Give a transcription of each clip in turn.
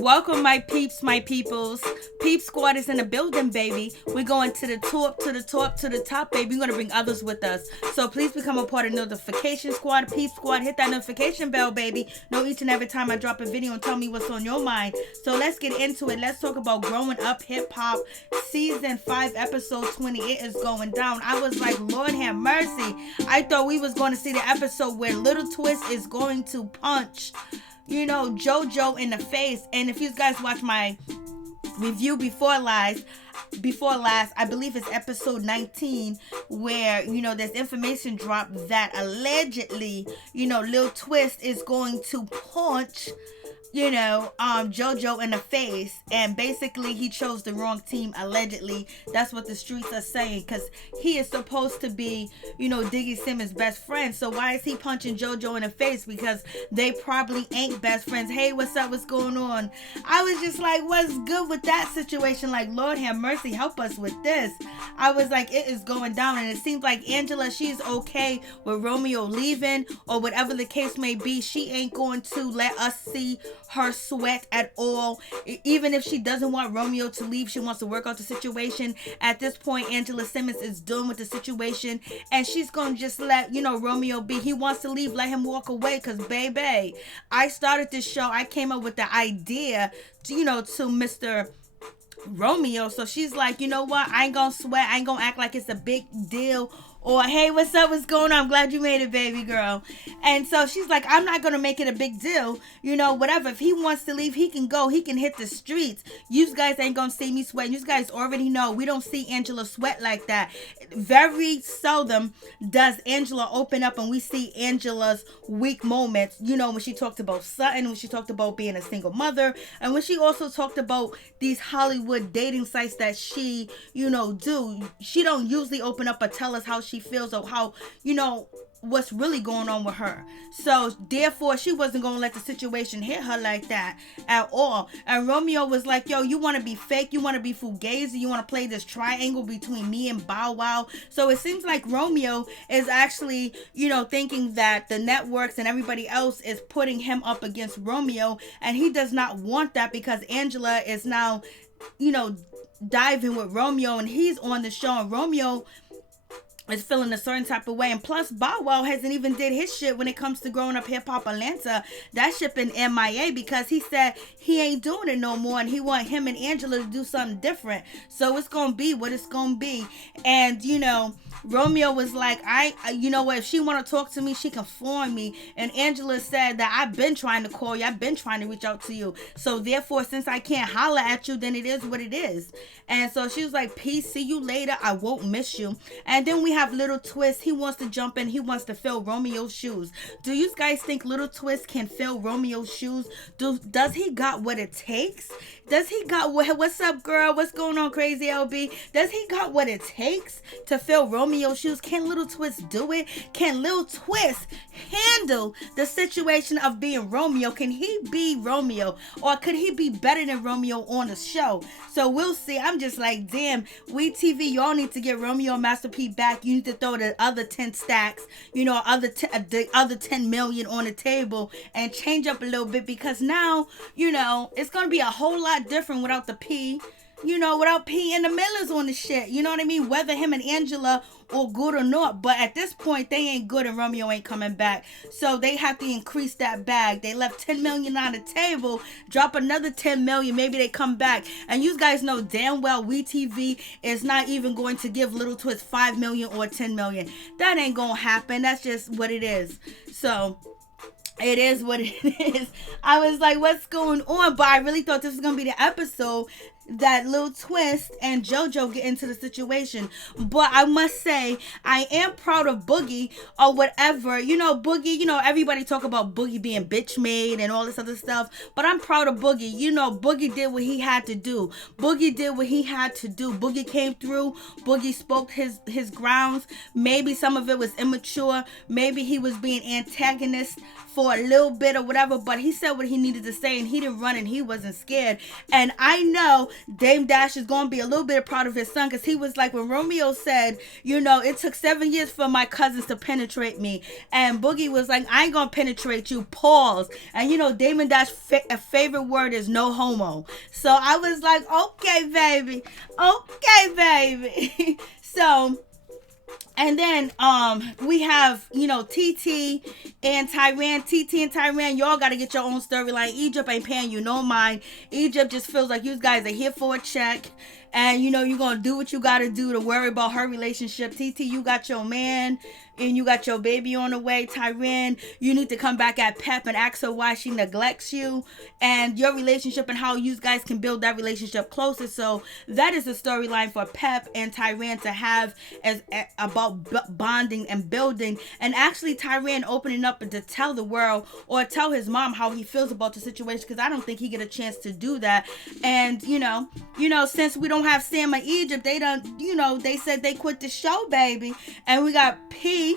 Welcome, my peeps, my peoples. Peep Squad is in the building, baby. We're going to the top, to the top, to the top, baby. We're going to bring others with us. So please become a part of Notification Squad, Peep Squad. Hit that notification bell, baby. Know each and every time I drop a video and tell me what's on your mind. So let's get into it. Let's talk about Growing Up Hip Hop Season 5, Episode 20. It is going down. I was like, Lord have mercy. I thought we was going to see the episode where Little Twist is going to punch JoJo in the face. And if you guys watch my review before last, I believe it's episode 19, where there's information dropped that allegedly Lil Twist is going to punch JoJo in the face, and basically he chose the wrong team. Allegedly, that's what the streets are saying, because he is supposed to be Diggy Simmons' best friend. So why is he punching JoJo in the face? Because they probably ain't best friends. Hey, what's up, what's going on? I was just like, what's good with that situation? Like, Lord have mercy, help us with this. I was like, it is going down. And it seems like Angela, she's okay with Romeo leaving, or whatever the case may be. She ain't going to let us see her sweat at all. Even if she doesn't want Romeo to leave, she wants to work out the situation. At this point, Angela Simmons is done with the situation, and she's gonna just let Romeo be. He wants to leave, let him walk away, because baby, I started this show, I came up with the idea to Mr. Romeo. So she's like, you know what, I ain't gonna sweat, I ain't gonna act like it's a big deal, or hey, what's up, what's going on, I'm glad you made it, baby girl. And so she's like, I'm not gonna make it a big deal, whatever. If he wants to leave, he can go, he can hit the streets. You guys ain't gonna see me sweat. You guys already know we don't see Angela sweat like that. Very seldom does Angela open up and we see Angela's weak moments, when she talked about Sutton, when she talked about being a single mother, and when she also talked about these Hollywood dating sites that she do. She don't usually open up or tell us how she feels, or how what's really going on with her. So therefore, she wasn't gonna let the situation hit her like that at all. And Romeo was like, yo, you want to be fake, you want to be fugazi, you want to play this triangle between me and Bow Wow. So it seems like Romeo is actually thinking that the networks and everybody else is putting him up against Romeo, and he does not want that, because Angela is now diving with Romeo, and he's on the show, and Romeo is feeling a certain type of way. And plus, Bow Wow hasn't even did his shit when it comes to Growing Up Hip Hop Atlanta. That shit been MIA, because he said he ain't doing it no more, and he want him and Angela to do something different. So it's gonna be what it's gonna be. And Romeo was like, if she want to talk to me, she can phone me. And Angela said that I've been trying to call you, I've been trying to reach out to you. So therefore, since I can't holler at you, then it is what it is. And so she was like, peace, see you later, I won't miss you. And then we have Little Twist. He wants to jump in, he wants to fill Romeo's shoes. Do you guys think Little Twist can fill Romeo's shoes? Does he got what it takes? Does he got what's up, girl? What's going on, Crazy LB? Does he got what it takes to fill Romeo's shoes? Can Little Twist do it? Can Little Twist handle the situation of being Romeo? Can he be Romeo? Or could he be better than Romeo on the show? So we'll see. I'm just like, damn, we TV, y'all need to get Romeo and MasterP back. You need to throw the other 10 stacks, the other 10 million on the table, and change up a little bit, because now, it's going to be a whole lot different without the P, without P and the Millers on the shit. You know what I mean? Whether him and Angela or good or not. But at this point, they ain't good, and Romeo ain't coming back. So they have to increase that bag. They left 10 million on the table. Drop another 10 million. Maybe they come back. And you guys know damn well WeTV is not even going to give Little Twist 5 million or 10 million. That ain't gonna happen. That's just what it is. So it is what it is. I was like, what's going on? But I really thought this was going to be the episode that Lil Twist and JoJo get into the situation. But I must say, I am proud of Boogie, or whatever. Boogie, everybody talk about Boogie being bitch made and all this other stuff. But I'm proud of Boogie. Boogie did what he had to do. Boogie did what he had to do. Boogie came through. Boogie spoke his grounds. Maybe some of it was immature. Maybe he was being antagonist for a little bit or whatever. But he said what he needed to say, and he didn't run, and he wasn't scared. And I know Dame Dash is going to be a little bit proud of his son, because he was like, when Romeo said, it took 7 years for my cousins to penetrate me, and Boogie was like, I ain't going to penetrate you, pause. And Dame Dash's favorite word is no homo. So I was like, okay, baby. So, and then we have TT and Tyran. TT and Tyran, y'all got to get your own storyline. Egypt ain't paying you no mind. Egypt just feels like you guys are here for a check, and you're gonna do what you gotta do to worry about her relationship. TT, you got your man and you got your baby on the way. Tyran, you need to come back at Pep and ask her why she neglects you and your relationship, and how you guys can build that relationship closer. So that is a storyline for Pep and Tyran to have as about bonding and building, and actually Tyran opening up and to tell the world or tell his mom how he feels about the situation, because I don't think he get a chance to do that. And since we don't have Sam or Egypt, they don't, they said they quit the show, baby. And we got P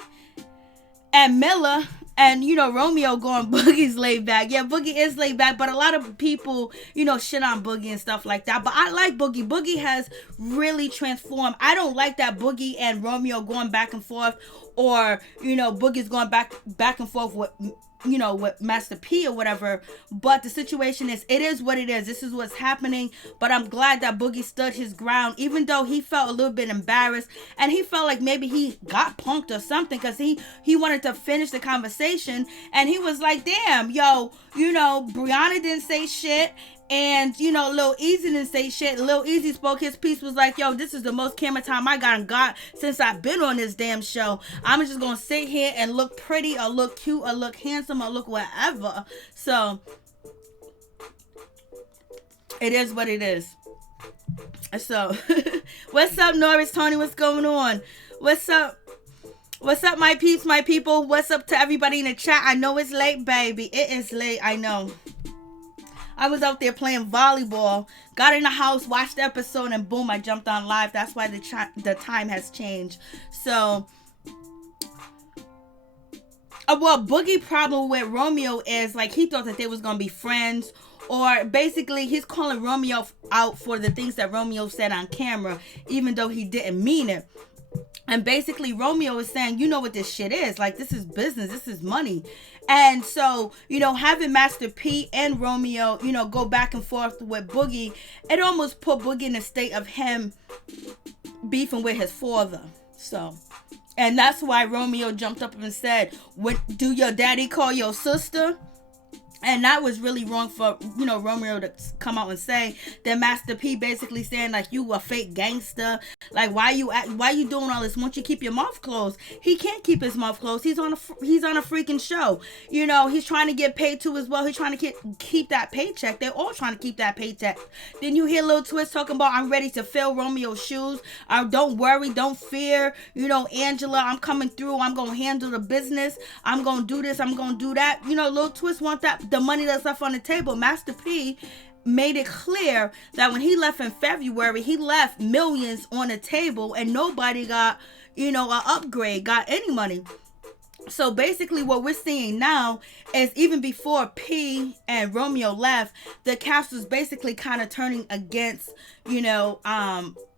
and Miller, and Romeo going, Boogie's laid back. Yeah, Boogie is laid back, but a lot of people shit on Boogie and stuff like that. But I like Boogie. Boogie has really transformed. I don't like that Boogie and Romeo going back and forth, or Boogie's going back and forth with with MasterP or whatever. But the situation is, it is what it is. This is what's happening. But I'm glad that Boogie stood his ground, even though he felt a little bit embarrassed, and he felt like maybe he got punked or something, because he wanted to finish the conversation, and he was like, damn, Brianna didn't say shit, and Lil Easy didn't say shit. Lil Easy spoke his piece, was like, yo, this is the most camera time I got since I've been on this damn show. I'm just gonna sit here and look pretty, or look cute, or look handsome, or look whatever. So it is what it is. So what's up, Norris? Tony, what's going on? What's up, my peeps, my people? What's up to everybody in the chat? I know it's late, baby. It is late, I know. I was out there playing volleyball, got in the house, watched the episode, and boom, I jumped on live. That's why the time has changed. So, Boogie problem with Romeo is, like, he thought that they was going to be friends, or basically he's calling Romeo out for the things that Romeo said on camera, even though he didn't mean it. And basically Romeo is saying, you know what this shit is, like, this is business, this is money. And so, having MasterP and Romeo, go back and forth with Boogie, it almost put Boogie in a state of him beefing with his father. So, and that's why Romeo jumped up and said, do your daddy call your sister? And that was really wrong for, Romeo to come out and say that MasterP basically saying, like, you a fake gangster. Like, why you doing all this? Won't you keep your mouth closed? He can't keep his mouth closed. He's on a freaking show. He's trying to get paid too as well. He's trying to keep that paycheck. They're all trying to keep that paycheck. Then you hear Lil Twist talking about, I'm ready to fill Romeo's shoes. Don't worry, don't fear. Angela, I'm coming through. I'm going to handle the business. I'm going to do this. I'm going to do that. Lil Twist want the money that's left on the table. MasterP made it clear that when he left in February, he left millions on the table, and nobody got, an upgrade, got any money. So basically what we're seeing now is, even before P and Romeo left, the cast was basically kind of turning against,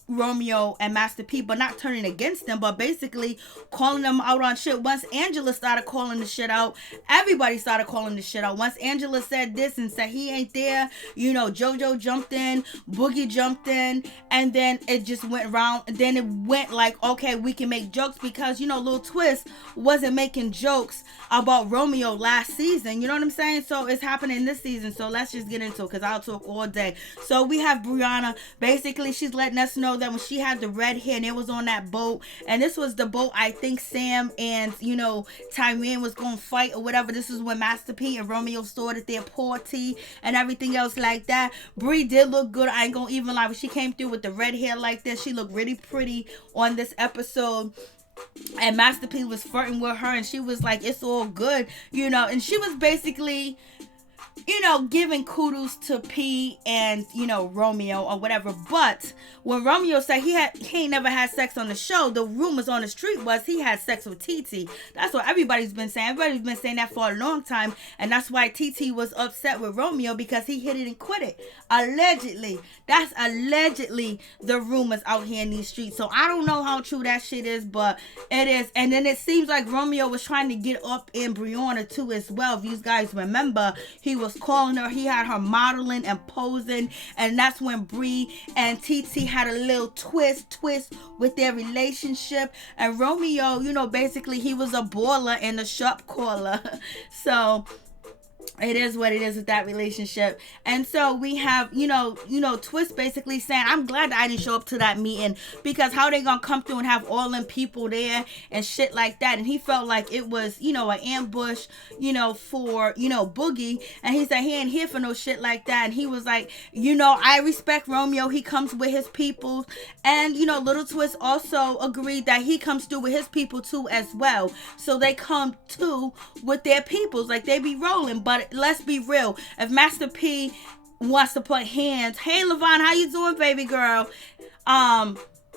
Romeo and MasterP, but not turning against them, but basically calling them out on shit. Once Angela started calling the shit out, everybody started calling the shit out. Once Angela said this and said he ain't there, JoJo jumped in, Boogie jumped in, and then it just went around. And then it went like, okay, we can make jokes, because Lil Twist wasn't making jokes about Romeo last season. You know what I'm saying? So it's happening this season. So let's just get into it, because I'll talk all day. So we have Brianna. Basically, she's letting us know that when she had the red hair and it was on that boat, and this was the boat I think Sam and Tyran was gonna fight or whatever. This is when MasterP and Romeo started their party and everything else like that. Brie did look good, I ain't gonna even lie. When she came through with the red hair like this, she looked really pretty on this episode. And MasterP was flirting with her, and she was like, it's all good, and she was basically giving kudos to P and, Romeo or whatever. But when Romeo said he ain't never had sex on the show, the rumors on the street was he had sex with TT. That's what everybody's been saying. Everybody's been saying that for a long time. And that's why TT was upset with Romeo, because he hit it and quit it. Allegedly. That's allegedly the rumors out here in these streets. So I don't know how true that shit is, but it is. And then it seems like Romeo was trying to get up in Brianna too as well. If you guys remember, he was calling her. He had her modeling and posing. And that's when Bree and TT had a little twist with their relationship. And Romeo, basically he was a baller and a sharp caller. So it is what it is with that relationship. And so we have, Twist basically saying, I'm glad that I didn't show up to that meeting, because how they gonna come through and have all them people there and shit like that. And he felt like it was, an ambush, for, Boogie. And he said he ain't here for no shit like that. And he was like, I respect Romeo. He comes with his people. And, Little Twist also agreed that he comes through with his people too as well. So they come too with their peoples. Like, they be rolling. But let's be real. If Master P wants to put hands, hey Levon, how you doing, baby girl?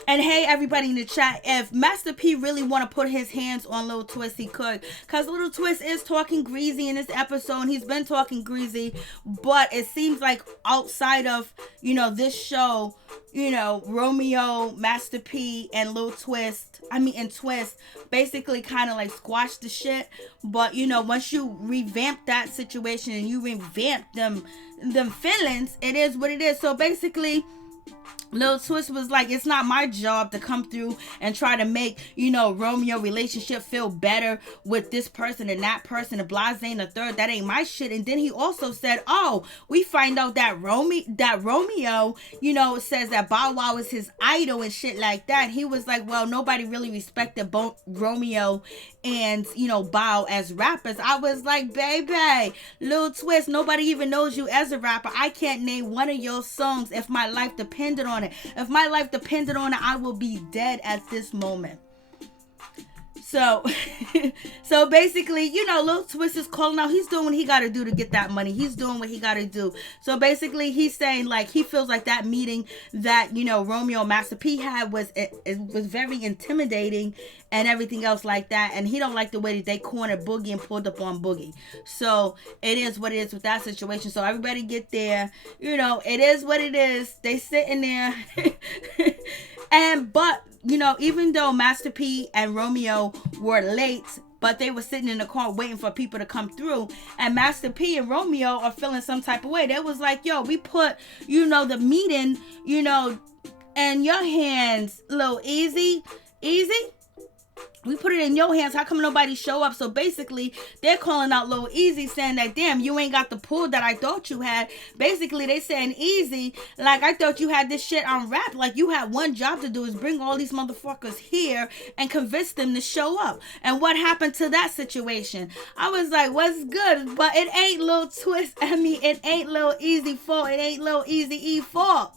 And hey everybody in the chat, if Master P really want to put his hands on Little Twist, he could. Because Little Twist is talking greasy in this episode. And he's been talking greasy. But it seems like outside of, this show, Romeo, Master P, and Twist basically kind of like squashed the shit. But, once you revamp that situation and you revamp them feelings, it is what it is. So basically, Lil Twist was like, it's not my job to come through and try to make, Romeo relationship feel better with this person and that person, and blase and the third. That ain't my shit. And then he also said, we find out that Romeo, says that Bow Wow is his idol and shit like that. He was like, well, nobody really respected Romeo and, Bow as rappers. I was like, baby, Lil Twist, nobody even knows you as a rapper. I can't name one of your songs if my life depended on it. If my life depended on it, I will be dead at this moment. So, basically, Lil Twist is calling out. He's doing what he got to do to get that money. He's doing what he got to do. So basically, he's saying like he feels like that meeting that Romeo and Master P had was very intimidating and everything else like that. And he don't like the way that they cornered Boogie and pulled up on Boogie. So it is what it is with that situation. So everybody get there. It is what it is. They sitting there, but. Even though Master P and Romeo were late, but they were sitting in the car waiting for people to come through, and Master P and Romeo are feeling some type of way. They was like, yo, we put, the meeting, in your hands, Lil Easy. We put it in your hands. How come nobody show up? So basically, they're calling out Lil Easy, saying that, damn, you ain't got the pull that I thought you had. Basically, they saying, Easy, like, I thought you had this shit on wrap. Like, you had one job to do is bring all these motherfuckers here and convince them to show up. And what happened to that situation? I was like, what's good? But it ain't Lil Twist. It ain't Lil Easy fault. It ain't Lil Easy E fault.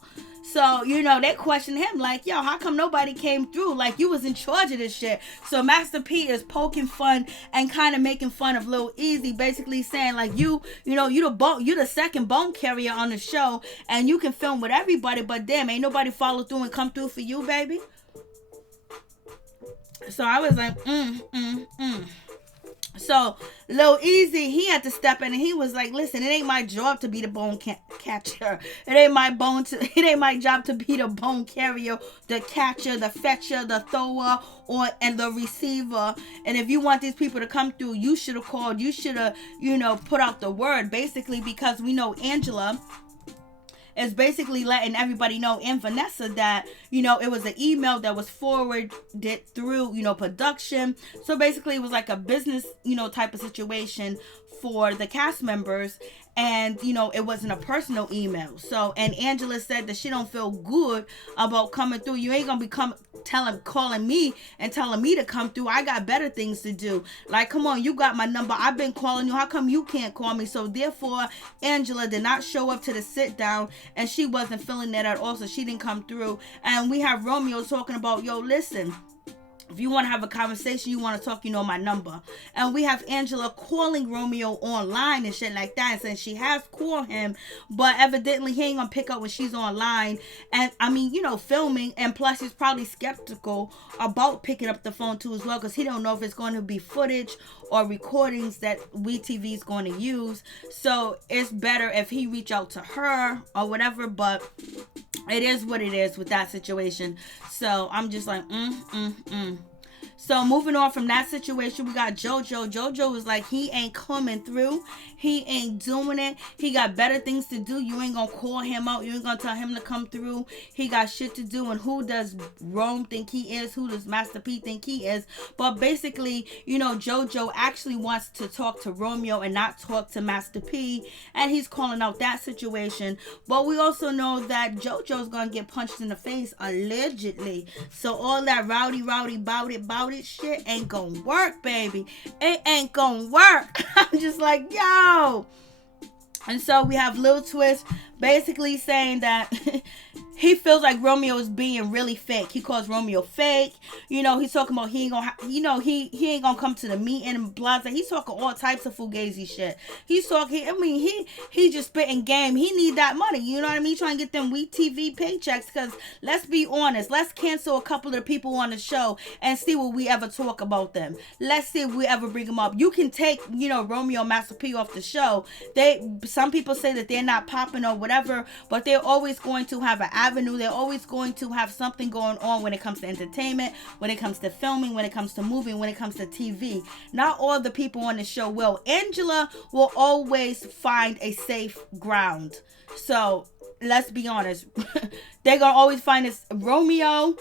So, they questioned him like, yo, how come nobody came through? Like, you was in charge of this shit. So Master P is poking fun and kind of making fun of Lil Easy, basically saying like, you the second bone carrier on the show, and you can film with everybody, but damn, ain't nobody follow through and come through for you, baby. So I was like, So Lil Easy, he had to step in and he was like, listen, it ain't my job to be the bone catcher. It ain't my job to be the bone carrier, the catcher, the fetcher, the thrower, and the receiver. And if you want these people to come through, you should have called, you should have, put out the word, basically, because we know Angela is basically letting everybody know, and Vanessa, that, it was an email that was forwarded through, production. So basically it was like a business, type of situation for the cast members. And, it wasn't a personal email. So, and Angela said that she don't feel good about coming through. You ain't gonna be calling me and telling me to come through. I got better things to do. Like, come on, you got my number. I've been calling you. How come you can't call me? So therefore, Angela did not show up to the sit down, and she wasn't feeling that at all. So she didn't come through. And we have Romeo talking about, yo, listen, If you want to have a conversation, you want to talk, you know my number. And we have Angela calling Romeo online and shit like that. And since she has called him, but evidently he ain't gonna pick up when she's online. And I mean, you know, filming. And plus he's probably skeptical about picking up the phone too as well, because he don't know if it's going to be footage or recordings that WeTV is going to use. So it's better if he reach out to her or whatever. But it is what it is with that situation. So I'm just like, So moving on from that situation, we got JoJo. JoJo was like, he ain't coming through. He ain't doing it. He got better things to do. You ain't gonna call him out. You ain't gonna tell him to come through. He got shit to do. And who does Rome think he is? Who does MasterP think he is? But basically, you know, JoJo actually wants to talk to Romeo and not talk to MasterP. And he's calling out that situation. But we also know that JoJo's gonna get punched in the face, allegedly. So all that rowdy, bout it shit ain't gonna work, baby. It ain't gonna work. I'm just like, yo. And so we have Lil Twist basically saying that he feels like Romeo is being really fake. He calls Romeo fake. You know, he's talking about he ain't gonna, he ain't gonna come to the meeting and blah. He's talking all types of fugazi shit. He's talking, I mean, he just spitting game. He need that money. You know what I mean? Trying to get them WeTV paychecks. Because let's be honest, let's cancel a couple of the people on the show and see what we ever talk about them. Let's see if we ever bring them up. You can take, you know, Romeo, MasterP off the show. Some people say that they're not popping or whatever, but they're always going to have an avenue. They're always going to have something going on when it comes to entertainment, when it comes to filming, when it comes to moving, when it comes to TV. Not all the people on the show will. Angela will always find a safe ground. So let's be honest. They're going to always find this. Romeo,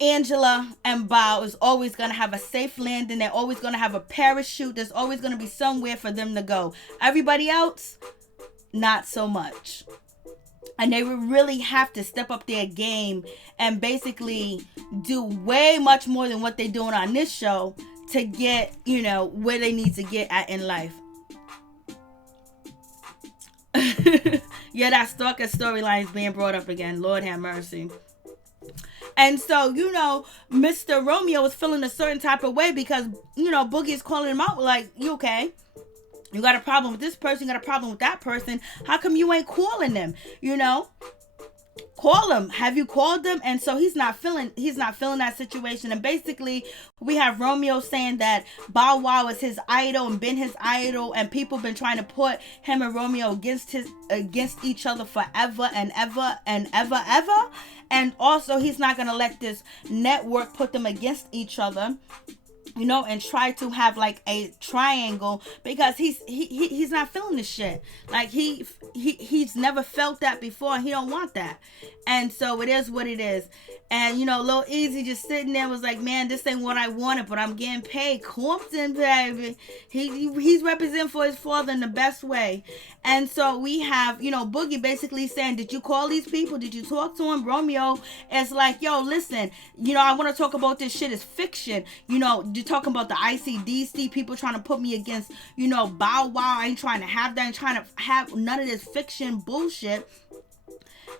Angela, and Bao is always going to have a safe landing. They're always going to have a parachute. There's always going to be somewhere for them to go. Everybody else, not so much. And they would really have to step up their game and basically do way much more than what they're doing on this show to get, you know, where they need to get at in life. Yeah, that stalker storyline is being brought up again. Lord have mercy. And so, you know, Mr. Romeo was feeling a certain type of way because, you know, Boogie is calling him out like, you okay? You got a problem with this person, you got a problem with that person. How come you ain't calling them? You know? Call them. Have you called them? And so he's not feeling that situation. And basically we have Romeo saying that Bow Wow is his idol and been his idol, and people been trying to put him and Romeo against each other forever and ever and ever. And also he's not gonna let this network put them against each other, you know, and try to have like a triangle, because he's not feeling this shit. Like he's never felt that before, and he don't want that. And so it is what it is. And, you know, Lil Easy just sitting there was like, man, this ain't what I wanted, but I'm getting paid. Compton, baby. He's representing for his father in the best way. And so we have, you know, Boogie basically saying, did you call these people? Did you talk to him? Romeo is like, yo, listen, you know, I want to talk about this shit. It's fiction. You know, you're talking about the ICDC, people trying to put me against, you know, Bow Wow. I ain't trying to have that. I ain't trying to have none of this fiction bullshit.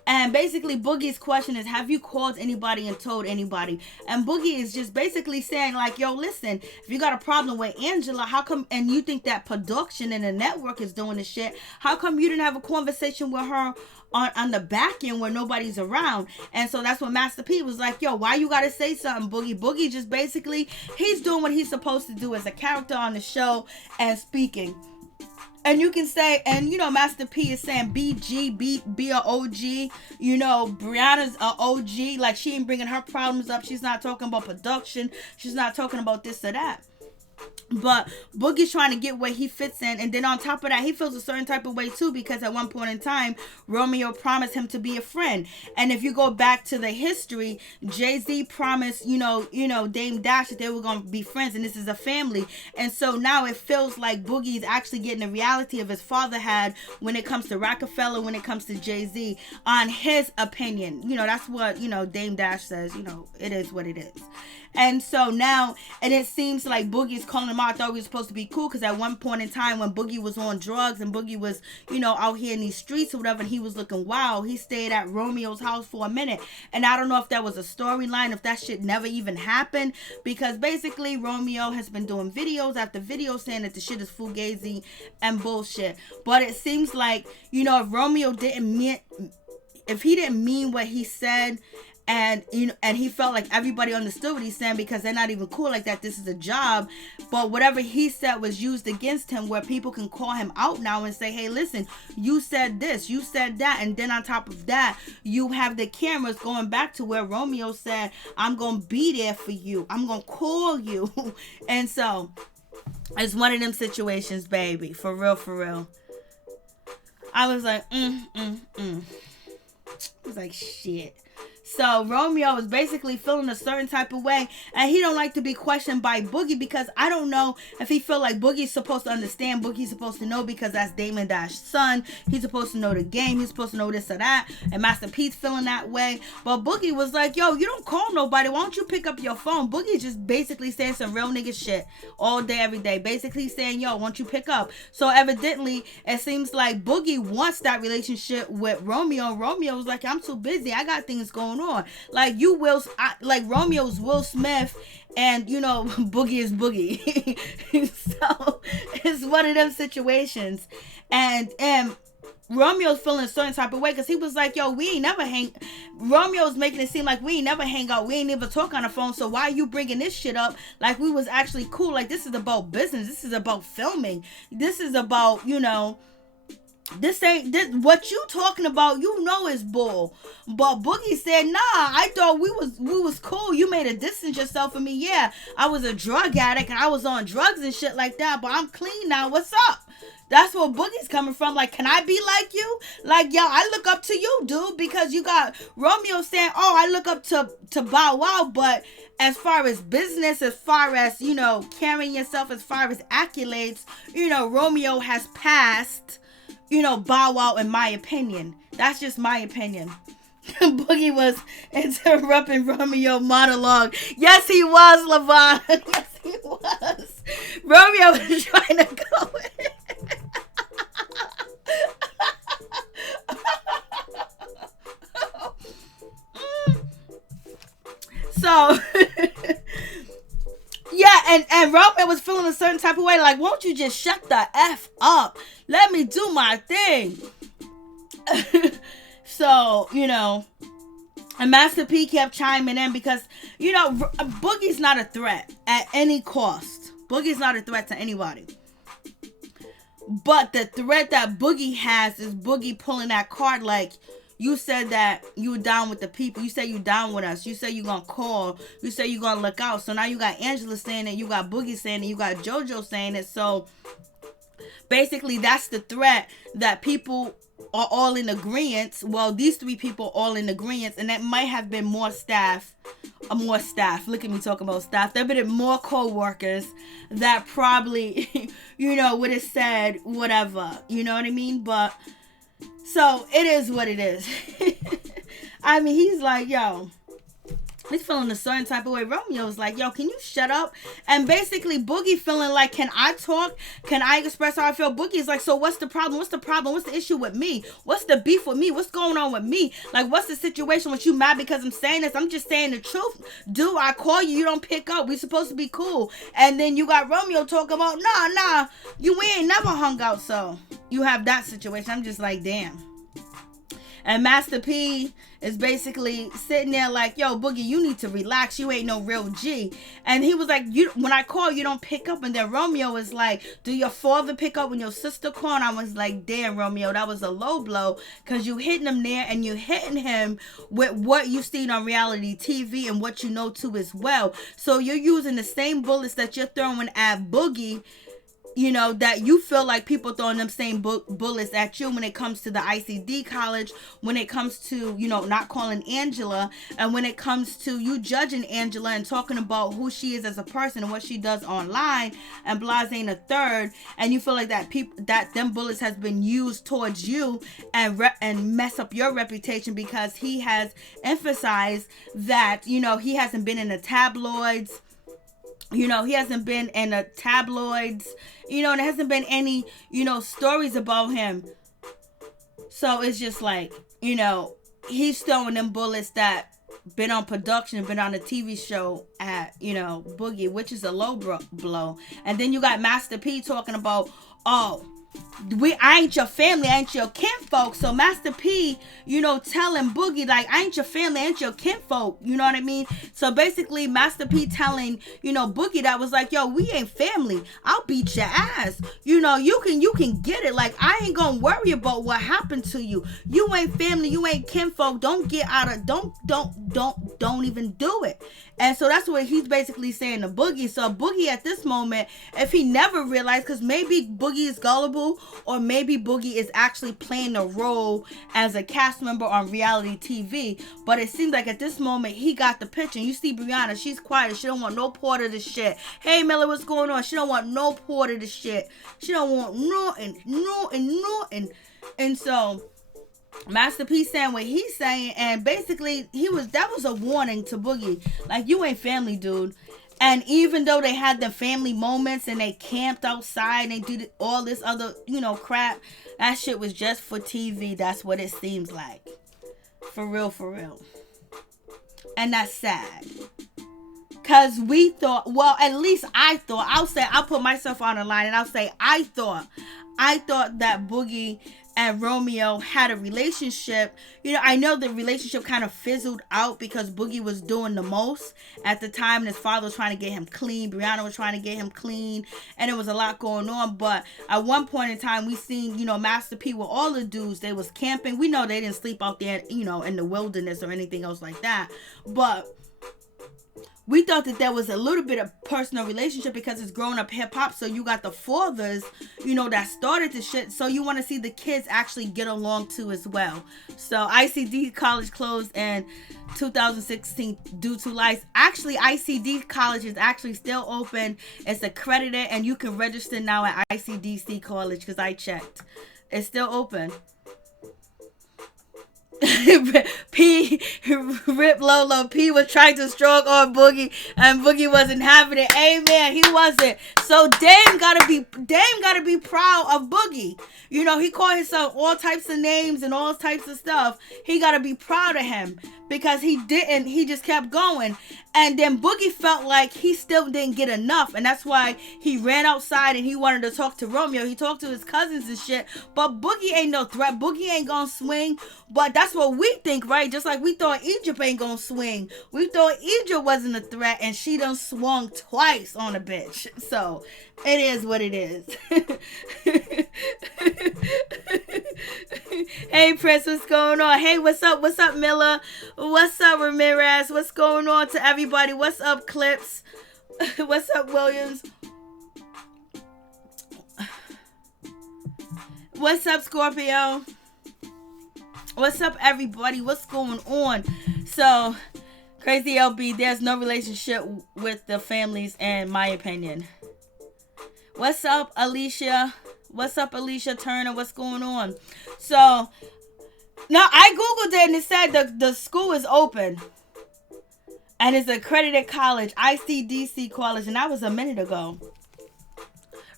And basically Boogie's question is, have you called anybody and told anybody? And Boogie is just basically saying like, yo, listen, if you got a problem with Angela, how come, and you think that production and the network is doing this shit, how come you didn't have a conversation with her on the back end where nobody's around? And so that's when Master P was like, yo, why you gotta say something, Boogie? Boogie just basically, he's doing what he's supposed to do as a character on the show and speaking. And you can say, and you know, Master P is saying BG, be a OG. You know, Brianna's a OG. Like, she ain't bringing her problems up. She's not talking about production. She's not talking about this or that. But Boogie's trying to get where he fits in. And then on top of that, he feels a certain type of way too, because at one point in time, Romeo promised him to be a friend. And if you go back to the history, Jay-Z promised, you know, Dame Dash that they were going to be friends, and this is a family. And so now it feels like Boogie's actually getting the reality of his father had when it comes to Rockefeller, when it comes to Jay-Z, on his opinion. You know, that's what, you know, Dame Dash says, you know, it is what it is. And so now, and it seems like Boogie's calling him out. I thought we were supposed to be cool because at one point in time when Boogie was on drugs and Boogie was, out here in these streets or whatever, and he was looking wild, he stayed at Romeo's house for a minute. And I don't know if that was a storyline, if that shit never even happened, because basically Romeo has been doing videos after videos saying that the shit is fugazi and bullshit. But it seems like, if Romeo if he didn't mean what he said, and he felt like everybody understood what he's saying because they're not even cool like that, this is a job, but whatever he said was used against him, where people can call him out now and say, hey, listen, you said this, you said that, and then on top of that, you have the cameras going back to where Romeo said, I'm gonna be there for you, I'm gonna call you. And so it's one of them situations, baby, for real. I was like, I was like, shit. So Romeo was basically feeling a certain type of way, and he don't like to be questioned by Boogie, because I don't know if he feel like Boogie's supposed to understand, Boogie's supposed to know, because that's Damon Dash's son. He's supposed to know the game. He's supposed to know this or that, and MasterP's feeling that way. But Boogie was like, yo, you don't call nobody. Why don't you pick up your phone? Boogie just basically saying some real nigga shit all day, every day. Basically saying, yo, why don't you pick up? So evidently, it seems like Boogie wants that relationship with Romeo. Romeo was like, I'm too busy. I got things going on. Like Romeo's Will Smith, and Boogie is Boogie. So it's one of them situations, and Romeo's feeling a certain type of way because he was like, yo, we ain't never Romeo's making it seem like we ain't never hang out, we ain't never talk on the phone, so why are you bringing this shit up like we was actually cool? Like, this is about business, this is about filming, this is about, this ain't this what you talking about, is bull. But Boogie said, nah, I thought we was cool. You made a distance yourself from me. Yeah, I was a drug addict and I was on drugs and shit like that, but I'm clean now. What's up? That's where Boogie's coming from. Like, can I be like you? Like, yo, I look up to you, dude, because you got Romeo saying, oh, I look up to Bow Wow, but as far as business, as far as, carrying yourself, as far as accolades, Romeo has passed Bow Wow, in my opinion. That's just my opinion. Boogie was interrupting Romeo monologue. Yes, he was, Levon. Yes, he was. Romeo was trying to go in. So yeah, and Romeo was feeling a certain type of way, like, won't you just shut the F up? Let me do my thing. So, and MasterP kept chiming in because, Boogie's not a threat at any cost. Boogie's not a threat to anybody. But the threat that Boogie has is Boogie pulling that card like, you said that you were down with the people. You said you down with us. You said you gonna call. You said you gonna look out. So now you got Angela saying it. You got Boogie saying it. You got JoJo saying it. So basically, that's the threat that people are all in agreement. Well, these three people are all in agreement, and that might have been more staff. Look at me talking about staff. There have been more co-workers that probably, would have said whatever. You know what I mean? But so it is what it is. I mean, he's like, yo, he's feeling a certain type of way. Romeo's like, yo, can you shut up? And basically Boogie feeling like, can I talk? Can I express how I feel? Boogie's like, so what's the problem? What's the problem? What's the issue with me? What's the beef with me? What's going on with me? Like, what's the situation with you mad because I'm saying this? I'm just saying the truth. Dude, I call you, you don't pick up. We supposed to be cool. And then you got Romeo talking about, nah, we ain't never hung out. So you have that situation. I'm just like, damn. And MasterP is basically sitting there like, yo, Boogie, you need to relax. You ain't no real G. And he was like, when I call, you don't pick up. And then Romeo was like, do your father pick up when your sister call? And I was like, damn, Romeo, that was a low blow. Because you hitting him there and you hitting him with what you've seen on reality TV and what you know too as well. So you're using the same bullets that you're throwing at Boogie. that you feel like people throwing them same bullets at you when it comes to the ICD college, when it comes to, not calling Angela, and when it comes to you judging Angela and talking about who she is as a person and what she does online and blase a third, and you feel like that them bullets has been used towards you and mess up your reputation because he has emphasized that, he hasn't been in the tabloids. He hasn't been in the tabloids, there hasn't been any, stories about him. So it's just like, he's throwing them bullets that been on production, been on a TV show at, Boogie, which is a low blow. And then you got MasterP talking about, I ain't your family, I ain't your kinfolk. So MasterP, telling Boogie, like, I ain't your family, I ain't your kinfolk. You know what I mean? So basically, MasterP telling, Boogie that was like, yo, we ain't family. I'll beat your ass. You can get it. Like, I ain't gonna worry about what happened to you. You ain't family, you ain't kinfolk. Don't get out of, don't even do it. And so that's what he's basically saying to Boogie. So Boogie at this moment, if he never realized, because maybe Boogie is gullible, or maybe Boogie is actually playing a role as a cast member on reality TV, but it seems like at this moment he got the picture. And you see Brianna, she's quiet. She don't want no part of the shit. Hey Miller, what's going on? She don't want no part of the shit. She don't want nothing. And so MasterP saying what he's saying, and basically that was a warning to Boogie, like, you ain't family, dude. And even though they had the family moments and they camped outside and they did all this other crap, that shit was just for TV. That's what it seems like, for real. And that's sad, because we thought, well, at least I thought, I'll put myself on the line and I'll say I thought that Boogie and Romeo had a relationship. I know the relationship kind of fizzled out because Boogie was doing the most at the time, and his father was trying to get him clean. Brianna was trying to get him clean, and there was a lot going on. But at one point in time, we seen, MasterP with all the dudes. They was camping. We know they didn't sleep out there, in the wilderness or anything else like that. But we thought that there was a little bit of personal relationship because it's grown up hip hop. So you got the fathers, that started the shit. So you want to see the kids actually get along too as well. So ICD college closed in 2016 due to lights. Actually, ICD college is actually still open. It's accredited, and you can register now at ICDC college because I checked. It's still open. Rip Lolo. P was trying to stroke on Boogie, and Boogie wasn't having it. Amen. He wasn't. So Dame gotta be proud of Boogie. He called himself all types of names and all types of stuff. He gotta be proud of him because he just kept going. And then Boogie felt like he still didn't get enough, and that's why he ran outside and he wanted to talk to Romeo. He talked to his cousins and shit, but Boogie ain't no threat. Boogie ain't gonna swing. But that's what we think, right? Just like we thought Egypt ain't gonna swing. We thought Egypt wasn't a threat, and she done swung twice on a bitch. So it is what it is. Hey Prince, what's going on? Hey, what's up? What's up, Miller? What's up, Ramirez? What's going on to everybody? What's up, Clips? What's up, Williams? What's up, Scorpio? What's up, everybody? What's going on? So, Crazy LB, there's no relationship with the families, in my opinion. What's up, Alicia? What's up, Alicia Turner? What's going on? So, now I Googled it and it said the school is open. And it's accredited college, ICDC college, and that was a minute ago.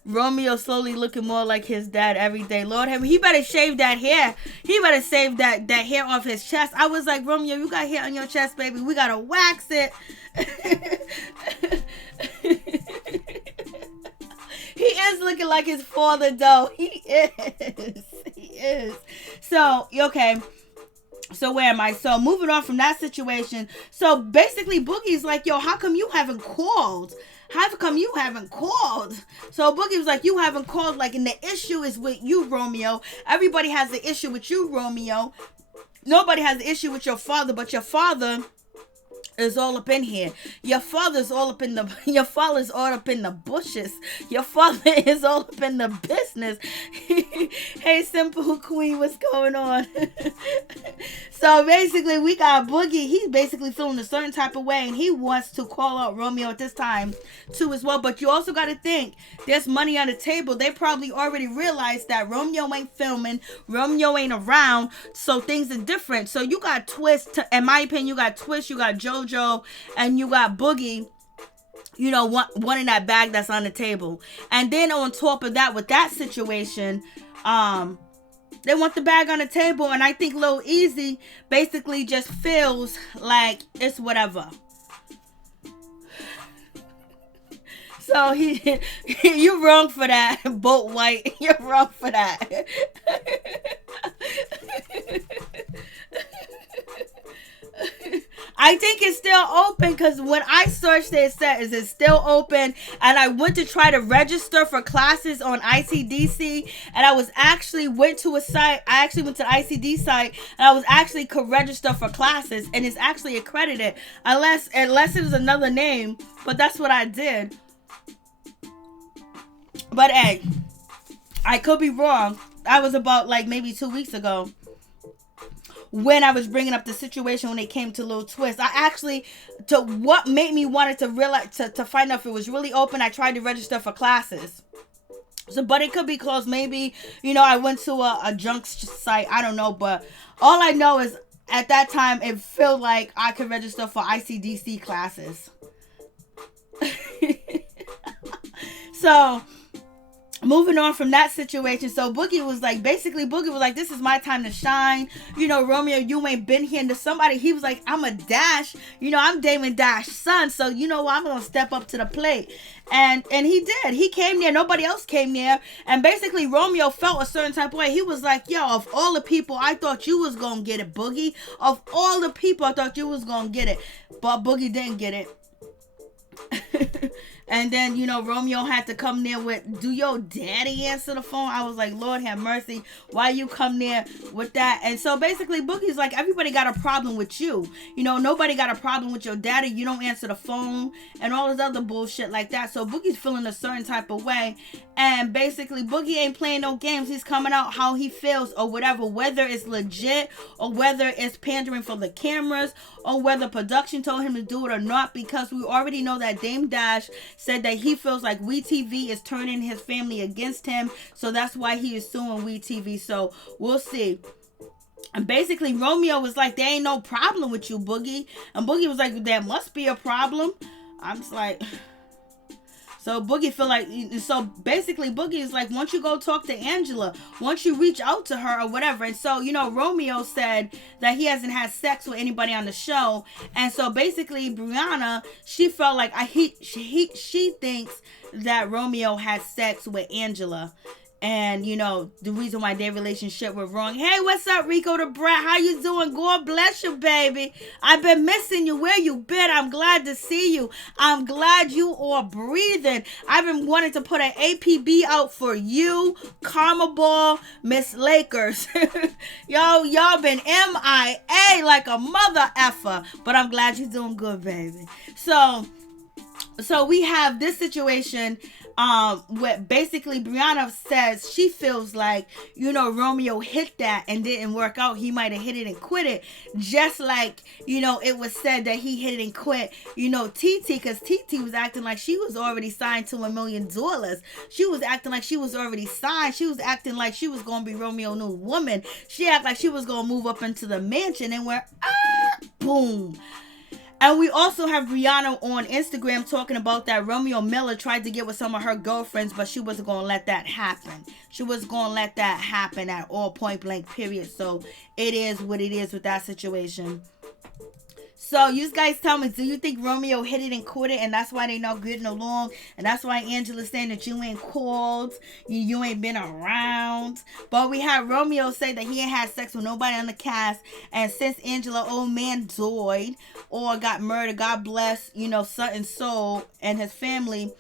Romeo slowly looking more like his dad every day. Lord, he better shave that hair. He better shave that hair off his chest. I was like, Romeo, you got hair on your chest, baby. We gotta wax it. He is looking like his father, though. He is. So, okay. So where am I? So moving on from that situation. So basically Boogie's like, yo, how come you haven't called? How come you haven't called? So Boogie was like, you haven't called. Like, and the issue is with you, Romeo. Everybody has the issue with you, Romeo. Nobody has the issue with your father, but your father is all up in here. Your father's all up in the your father's all up in the bushes. Your father is all up in the business. Hey, simple queen, what's going on? So basically we got Boogie. He's basically feeling a certain type of way, and he wants to call out Romeo at this time too as well. But you also got to think there's money on the table. They probably already realized that Romeo ain't filming, Romeo ain't around, so things are different. So you got Twist, in my opinion, you got Twist, you got JoJo, and you got Boogie, you know, one in that bag that's on the table. And then on top of that, with that situation, they want the bag on the table, and I think Lil Easy basically just feels like it's whatever. So you're wrong for that, Boat White. You're wrong for that. I think it's still open, because when I searched it, it said, is it still open? And I went to try to register for classes on ICDC, and I was actually went to a site. I actually went to the ICD site, and I was actually could register for classes, and it's actually accredited, unless it was another name. But that's what I did. But hey, I could be wrong. That was about like maybe 2 weeks ago, when I was bringing up the situation when it came to Lil Twist. I actually, to what made me wanted to realize, to find out if it was really open, I tried to register for classes. So, but it could be closed. Maybe, you know, I went to a junk site. I don't know. But all I know is at that time, it felt like I could register for ICDC classes. So, moving on from that situation, so Boogie was like, this is my time to shine. You know, Romeo, you ain't been here. And to somebody, he was like, I'm a Dash. You know, I'm Damon Dash's son. So, you know what? I'm going to step up to the plate. And he did. He came there. Nobody else came there. And basically, Romeo felt a certain type of way. He was like, yo, of all the people, I thought you was going to get it, Boogie. Of all the people, I thought you was going to get it. But Boogie didn't get it. And then, you know, Romeo had to come there with, do your daddy answer the phone? I was like, Lord have mercy. Why you come there with that? And so basically, Boogie's like, everybody got a problem with you. You know, nobody got a problem with your daddy. You don't answer the phone and all this other bullshit like that. So Boogie's feeling a certain type of way. And basically, Boogie ain't playing no games. He's coming out how he feels or whatever, whether it's legit or whether it's pandering for the cameras or whether production told him to do it or not, because we already know that Dame Dash said that he feels like WeTV is turning his family against him. So that's why he is suing WeTV. So we'll see. And basically, Romeo was like, there ain't no problem with you, Boogie. And Boogie was like, there must be a problem. I'm just like... So Boogie feel like, so basically Boogie is like, once you go talk to Angela, once you reach out to her or whatever. And so, you know, Romeo said that he hasn't had sex with anybody on the show. And so basically Brianna, she felt like she thinks that Romeo had sex with Angela. And, you know, the reason why their relationship was wrong. Hey, what's up, Rico the Brat? How you doing? God bless you, baby. I've been missing you. Where you been? I'm glad to see you. I'm glad you are breathing. I've been wanting to put an APB out for you, Karma Ball, Miss Lakers. y'all been MIA like a mother effer. But I'm glad you're doing good, baby. So we have this situation where basically Brianna says she feels like, you know, Romeo hit that and didn't work out. He might have hit it and quit it, just like, you know, it was said that he hit it and quit, you know, TT, because TT was acting like she was already signed to $1 million. She was acting like she was already signed. She was acting like she was going to be Romeo's new woman. She acted like she was going to move up into the mansion, and we're boom. And we also have Rihanna on Instagram talking about that Romeo Miller tried to get with some of her girlfriends, but she wasn't going to let that happen. She wasn't going to let that happen at all, point blank, period. So it is what it is with that situation. So you guys tell me, do you think Romeo hit it and quit it, and that's why they not getting along, and that's why Angela's saying that you ain't called, you ain't been around? But we had Romeo say that he ain't had sex with nobody on the cast, and since Angela old man died or got murdered, God bless, you know, Sutton's soul and his family.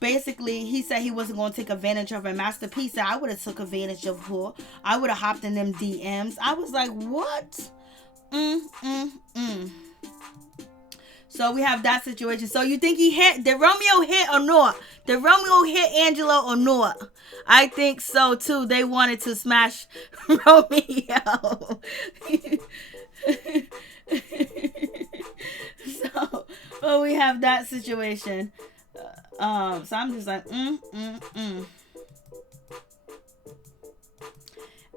Basically, he said he wasn't going to take advantage of her. MasterP said, I would have took advantage of her. I would have hopped in them DMs. I was like, what? So we have that situation. So you think he hit? Did Romeo hit or not? Did Romeo hit Angela or not? I think so too. They wanted to smash Romeo. So we have that situation. So I'm just like,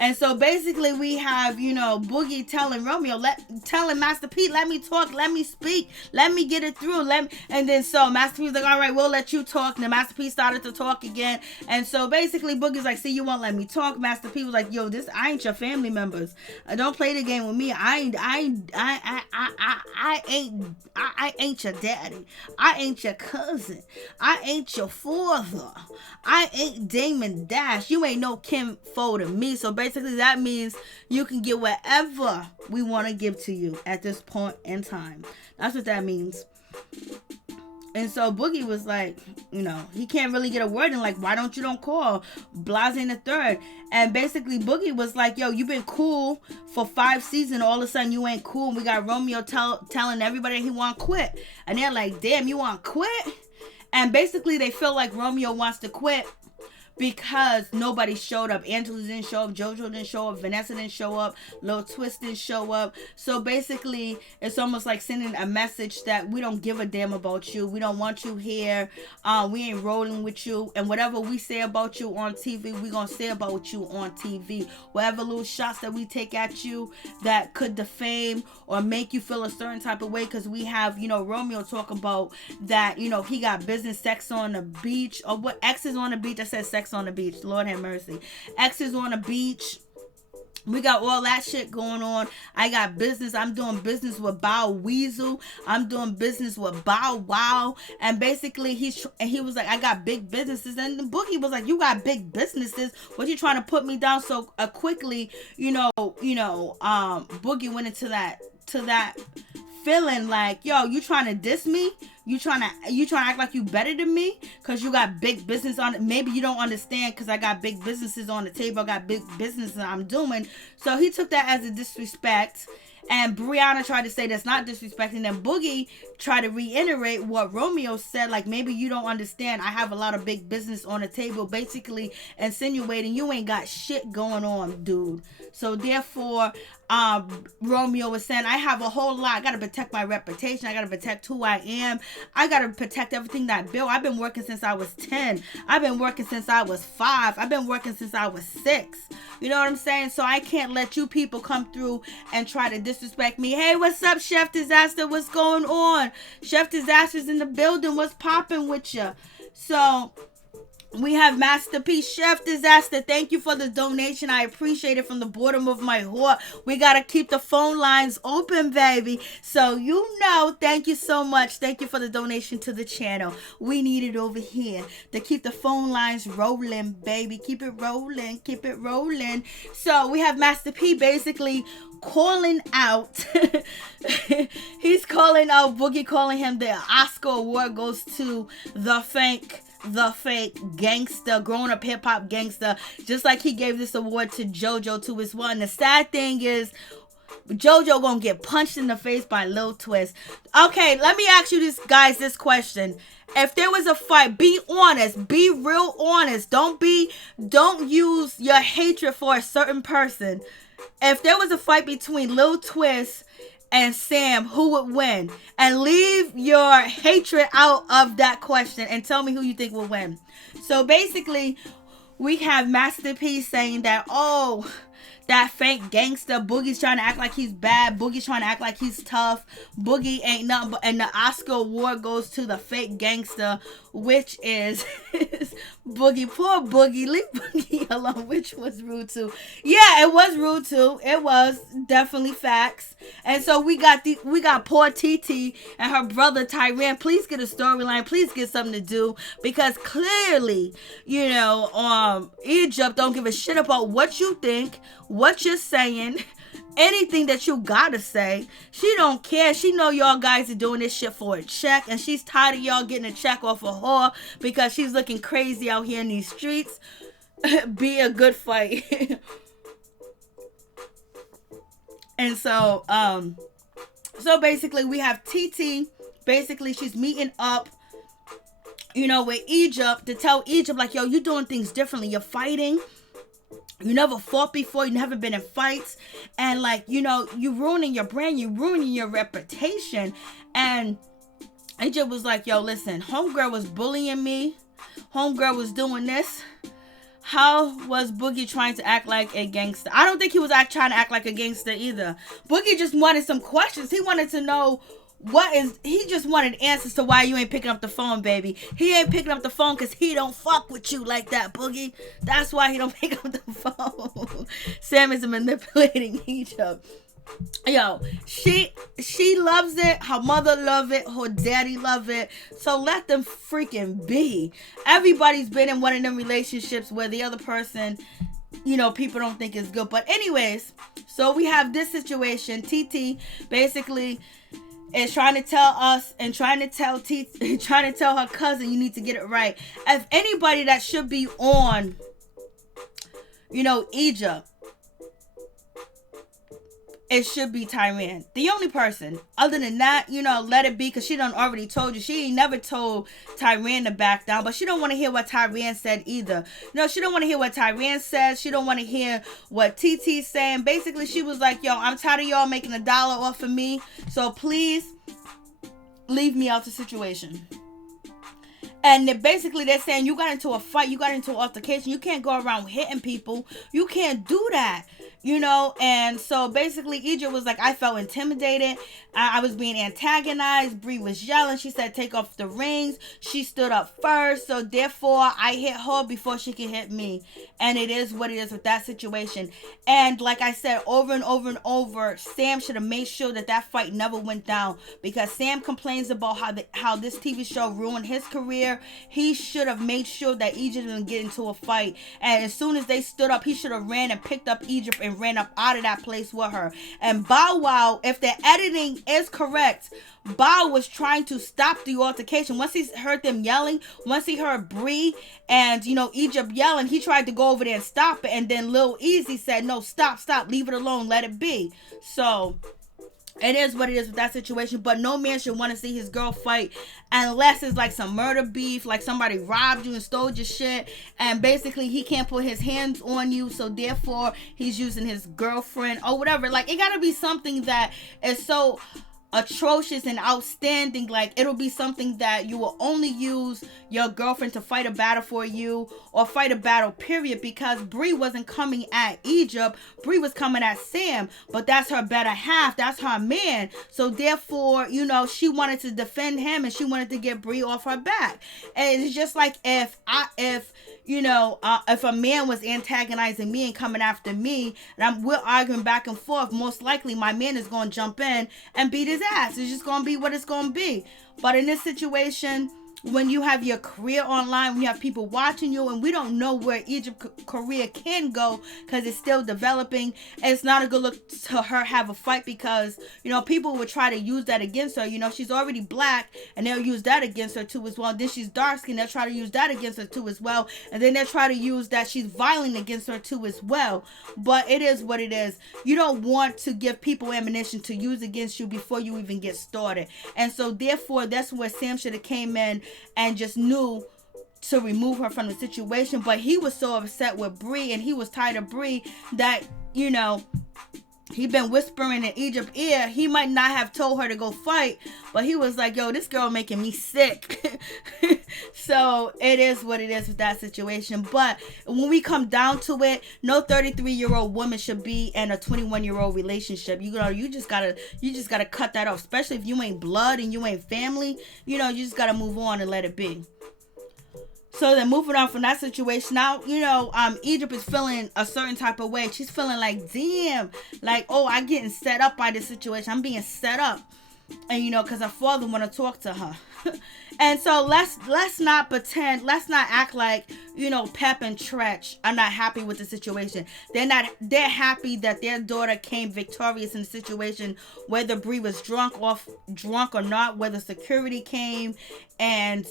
And so basically we have, Boogie telling Romeo, telling Master P, let me talk, let me speak, let me get it through. And then so Master P was like, all right, we'll let you talk. And then Master P started to talk again. And so basically Boogie's like, see, you won't let me talk. Master P was like, yo, I ain't your family members. Don't play the game with me. I ain't your daddy. I ain't your cousin. I ain't your father. I ain't Damon Dash. You ain't no Kim Fo to me. So basically that means you can get whatever we want to give to you at this point in time. That's what that means. And so Boogie was like, he can't really get a word in, like, why don't call Blase in the third? And basically Boogie was like, yo, you've been cool for 5 seasons, all of a sudden you ain't cool. And we got Romeo telling everybody he want to quit. And they're like, damn, you want to quit? And basically they feel like Romeo wants to quit because nobody showed up. Angela didn't show up. JoJo didn't show up. Vanessa didn't show up. Lil Twist didn't show up. So basically, it's almost like sending a message that we don't give a damn about you. We don't want you here. We ain't rolling with you. And whatever we say about you on TV, we gonna say about you on TV. Whatever little shots that we take at you that could defame or make you feel a certain type of way, because we have, Romeo talk about that, he got business sex on the beach, or what, X is on the beach. I said sex on the beach. Lord have mercy. X is on the beach. We got all that shit going on. I got business. I'm doing business with Bow Weasel. I'm doing business with Bow Wow. And basically he was like, I got big businesses. And the Boogie was like, you got big businesses. What you trying to put me down so quickly? Boogie went into that feeling like, yo, you trying to diss me? You trying to act like you better than me because you got big business on it. Maybe you don't understand because I got big businesses on the table. I got big businesses I'm doing. So he took that as a disrespect. And Brianna tried to say that's not disrespect. And then Boogie tried to reiterate what Romeo said. Like, maybe you don't understand. I have a lot of big business on the table. Basically insinuating you ain't got shit going on, dude. So therefore, Romeo was saying, I have a whole lot. I got to protect my reputation. I got to protect who I am. I got to protect everything that I built. I've been working since I was 10. I've been working since I was 5. I've been working since I was 6. You know what I'm saying? So I can't let you people come through and try to disrespect me. Hey, what's up, Chef Disaster? What's going on? Chef Disaster's in the building. What's popping with you? So we have MasterP. Chef Disaster, thank you for the donation. I appreciate it from the bottom of my heart. We got to keep the phone lines open, baby. So, thank you so much. Thank you for the donation to the channel. We need it over here to keep the phone lines rolling, baby. Keep it rolling. Keep it rolling. So, we have MasterP basically calling out. He's calling out Boogie, calling him the Oscar award goes to the fake gangster, grown up hip hop gangster, just like he gave this award to JoJo to his one. The sad thing is JoJo gonna get punched in the face by Lil Twist. Okay, let me ask you this question. If there was a fight, be honest, be real honest. Don't use your hatred for a certain person. If there was a fight between Lil Twist and Sam, who would win? And leave your hatred out of that question and tell me who you think will win. So basically, we have MasterP saying that, that fake gangster, Boogie's trying to act like he's bad. Boogie's trying to act like he's tough. Boogie ain't nothing but, and the Oscar award goes to the fake gangster, which is Boogie. Poor Boogie. Leave Boogie alone, which was rude too. Yeah, it was rude too. It was definitely facts. And so we got poor TT and her brother Tyran. Please get a storyline. Please get something to do, because clearly, Egypt don't give a shit about what you think, what you're saying, anything that you gotta say. She don't care. She know y'all guys are doing this shit for a check, and she's tired of y'all getting a check off of her because she's looking crazy out here in these streets. Be a good fight. And so basically we have TT basically she's meeting up, you know, with Egypt to tell Egypt, like, yo, you're doing things differently. You're fighting. You never fought before. You never been in fights. And, like, you know, you ruining your brand. You ruining your reputation. And Egypt was like, yo, listen, homegirl was bullying me. Homegirl was doing this. How was Boogie trying to act like a gangster? I don't think he was trying to act like a gangster either. Boogie just wanted some questions. He wanted to know he just wanted answers to why you ain't picking up the phone, baby. He ain't picking up the phone because he don't fuck with you like that, Boogie. That's why he don't pick up the phone. Sam is manipulating Egypt. Yo, she loves it. Her mother love it. Her daddy love it. So let them freaking be. Everybody's been in one of them relationships where the other person, you know, people don't think is good. But anyways, so we have this situation. TT basically is trying to tell us and trying to tell her cousin, you need to get it right. If anybody that should be on, you know, Egypt, it should be Tyran. The only person. Other than that, you know, let it be, because she done already told you. She ain't never told Tyran to back down, but she don't want to hear what Tyran said either. No, she don't want to hear what Tyran says. She don't want to hear what TT's saying. Basically, she was like, yo, I'm tired of y'all making $1 off of me, so please leave me out the situation. And basically they're saying you got into a fight, you got into an altercation, you can't go around hitting people, you can't do that, you know. And so basically Egypt was like, I felt intimidated, I was being antagonized. Bree was yelling, she said take off the rings, she stood up first, so therefore I hit her before she could hit me. And it is what it is with that situation. And like I said over and over and over, Sam should have made sure that fight never went down, because Sam complains about how this TV show ruined his career. He should have made sure that Egypt didn't get into a fight. And as soon as they stood up, he should have ran and picked up Egypt and ran up out of that place with her. And Bow Wow, if the editing is correct, Bow was trying to stop the altercation. Once he heard them yelling, once he heard Bree and, you know, Egypt yelling, he tried to go over there and stop it. And then Lil Easy said, no, stop, leave it alone, let it be. So it is what it is with that situation. But no man should want to see his girl fight unless it's like some murder beef, like somebody robbed you and stole your shit, and basically he can't put his hands on you, so therefore he's using his girlfriend or whatever. Like, it gotta be something that is so atrocious and outstanding. Like, it'll be something that you will only use your girlfriend to fight a battle for you, or fight a battle period, because Bree wasn't coming at Egypt, Bree was coming at Sam, but that's her better half, that's her man, so therefore, you know, she wanted to defend him and she wanted to get Bree off her back. And it's just like if a man was antagonizing me and coming after me, and we're arguing back and forth, most likely my man is going to jump in and beat his ass. It's just going to be what it's going to be. But in this situation, when you have your career online, when you have people watching you, and we don't know where Egypt's career can go because it's still developing, it's not a good look to her have a fight, because, you know, people would try to use that against her. You know, she's already black and they'll use that against her too as well. Then she's dark skinned, they'll try to use that against her too as well. And then they'll try to use that she's violent against her too as well. But it is what it is. You don't want to give people ammunition to use against you before you even get started. And so therefore, that's where Sam should have came in and just knew to remove her from the situation. But he was so upset with Bree, and he was tired of Bree, that, you know, he been whispering in Egypt's ear. He might not have told her to go fight, but he was like, yo, this girl making me sick. So it is what it is with that situation. But when we come down to it, no 33-year-old woman should be in a 21-year-old relationship. You just gotta cut that off, especially if you ain't blood and you ain't family. You know, you just gotta move on and let it be. So then moving on from that situation, now, you know, Egypt is feeling a certain type of way. She's feeling like, damn, like, oh, I'm getting set up by this situation. I'm being set up. And, you know, because her father want to talk to her. And so let's not pretend, let's not act like, Pep and Tretch are not happy with the situation. They're happy that their daughter came victorious in the situation, whether Bree was drunk or not, whether security came and,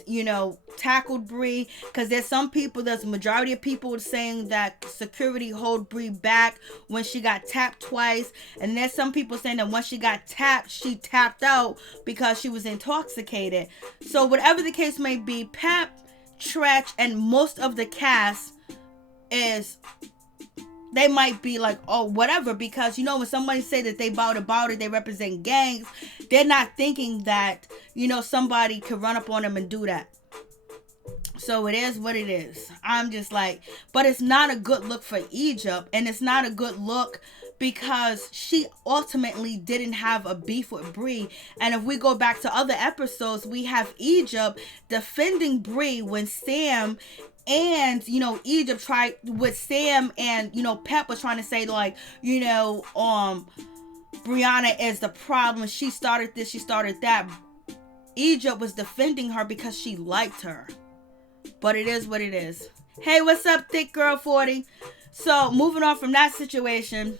tackled Bree. Because there's a majority of people saying that security hold Bree back when she got tapped twice. And there's some people saying that once she got tapped, she tapped out because she was intoxicated. So whatever the case may be, Pep, Tretch, and most of the cast they might be like, oh, whatever, because when somebody say that they about it, they represent gangs, they're not thinking that, somebody could run up on them and do that. So it is what it is. I'm just like, but it's not a good look for Egypt, and it's not a good look because she ultimately didn't have a beef with Bree. And if we go back to other episodes, we have Egypt defending Bree when Sam and, Egypt tried with Sam and, Pep was trying to say like, Brianna is the problem. She started this, she started that. Egypt was defending her because she liked her. But it is what it is. Hey, what's up, thick girl 40? So moving on from that situation,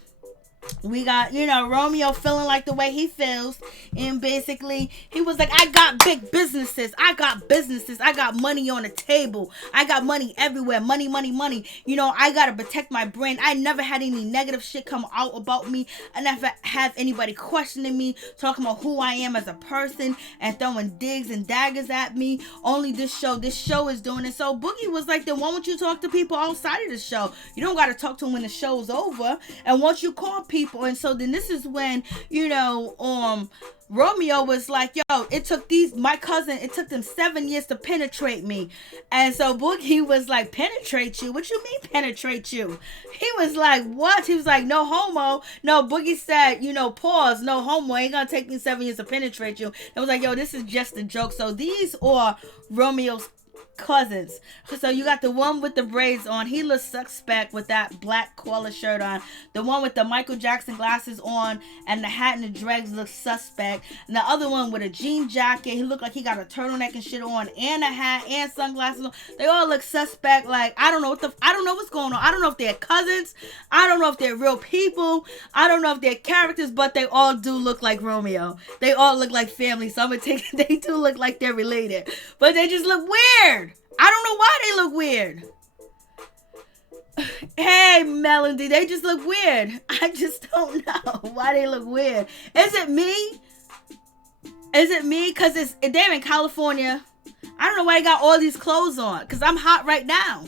we got, Romeo feeling like the way he feels. And basically, he was like, I got big businesses. I got money on the table. I got money everywhere. Money. I got to protect my brand. I never had any negative shit come out about me. I never have anybody questioning me, talking about who I am as a person and throwing digs and daggers at me. Only this show is doing it. So Boogie was like, then why don't you talk to people outside of the show? You don't got to talk to them when the show's over. And once you call people, and so then this is when Romeo was like, yo, it took them 7 years to penetrate me. And so Boogie was like, penetrate you? What you mean penetrate you? He was like, what? He was like, no homo. No, Boogie said, pause, no homo. Ain't gonna take me 7 years to penetrate you. I was like, yo, this is just a joke. So these are Romeo's cousins. So you got the one with the braids on. He looks suspect with that black collar shirt on. The one with the Michael Jackson glasses on and the hat and the dreads looks suspect. And the other one with a jean jacket, he looked like he got a turtleneck and shit on, and a hat and sunglasses on. They all look suspect. Like, I don't know what's going on. I don't know if they're cousins. I don't know if they're real people. I don't know if they're characters, but they all do look like Romeo. They all look like family. So I'm gonna take it. They do look like they're related, but they just look weird. I don't know why they look weird. Hey, Melody, they just look weird. I just don't know why they look weird. Is it me? Because they're in California. I don't know why they got all these clothes on. Because I'm hot right now.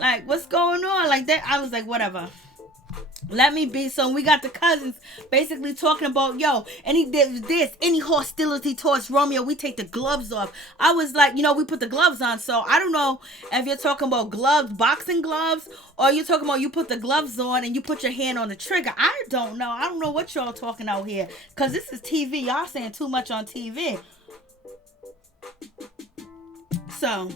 Like, what's going on? Like that. I was like, whatever. Let me be. So we got the cousins basically talking about, yo, any hostility towards Romeo, we take the gloves off. I was like, we put the gloves on. So I don't know if you're talking about gloves, boxing gloves, or you're talking about you put the gloves on and you put your hand on the trigger. I don't know. I don't know what y'all talking out here. Because this is TV. Y'all saying too much on TV. So...